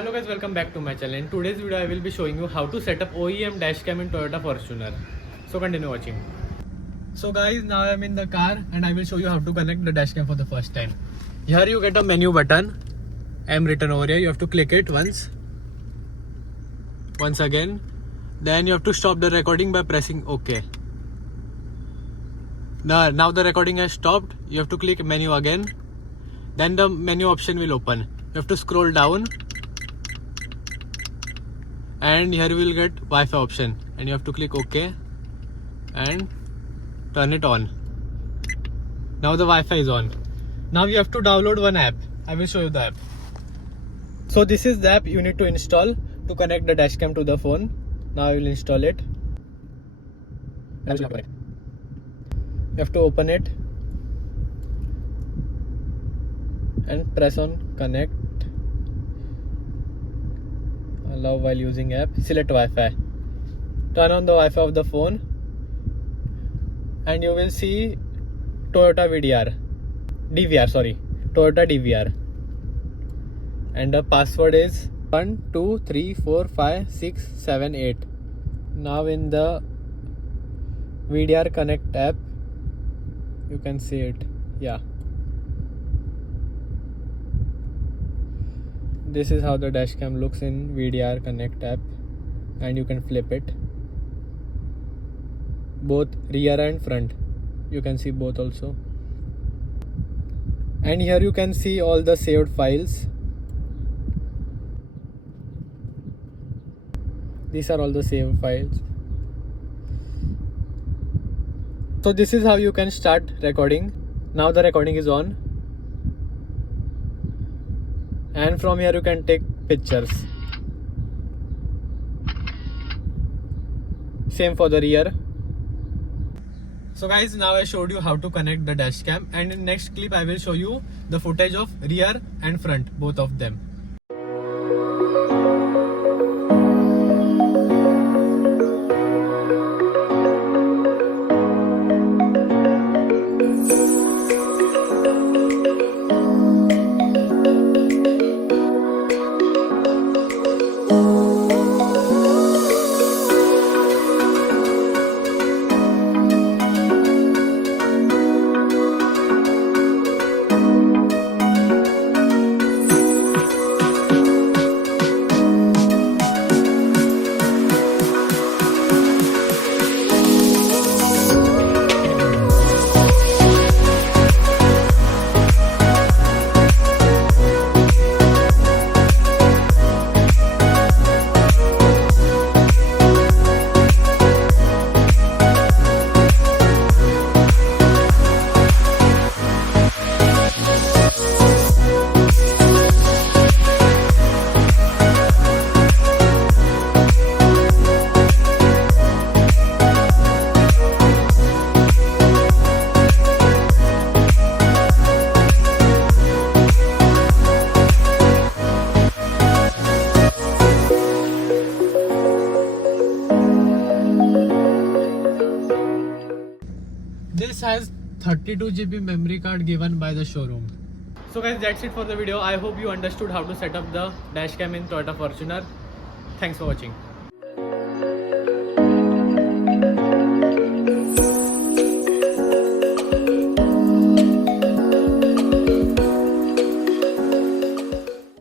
Hello guys, welcome back to my channel. In today's video I will be showing you how to set up OEM Dashcam in Toyota Fortuner. So continue watching. So guys, now I am in the car and I will show you how to connect the dashcam for the first time. Here you get a menu button. I am written over here. You have to click it once again. Then you have to stop the recording by pressing OK. Now the recording has stopped. You have to click menu again. Then the menu option will open. You have to scroll down and here you will get Wi-Fi option and you have to click OK and turn it on. Now the Wi-Fi is on. Now you have to download one app. I will show you the app. So this is the app you need to install to connect the dashcam to the phone. Now I will install it. You have to open it and press on connect. Allow while using app. Select Wi-Fi. Turn on the Wi-Fi of the phone and you will see Toyota DVR, and the password is 1 2 3 4 5 6 7 8. Now in the VDR Connect app you can see it. This is how the dashcam looks in VDR Connect app, and you can flip it. Both rear and front. You can see both also. And here you can see all the saved files. These are all the saved files. So this is how you can start recording. Now the recording is on. And from here you can take pictures. Same for the rear. So guys, now I showed you how to connect the dashcam, and in next clip I will show you the footage of rear and front, both of them. This has 32 GB memory card given by the showroom. So guys, that's it for the video. I hope you understood how to set up the dashcam in Toyota Fortuner. Thanks for watching.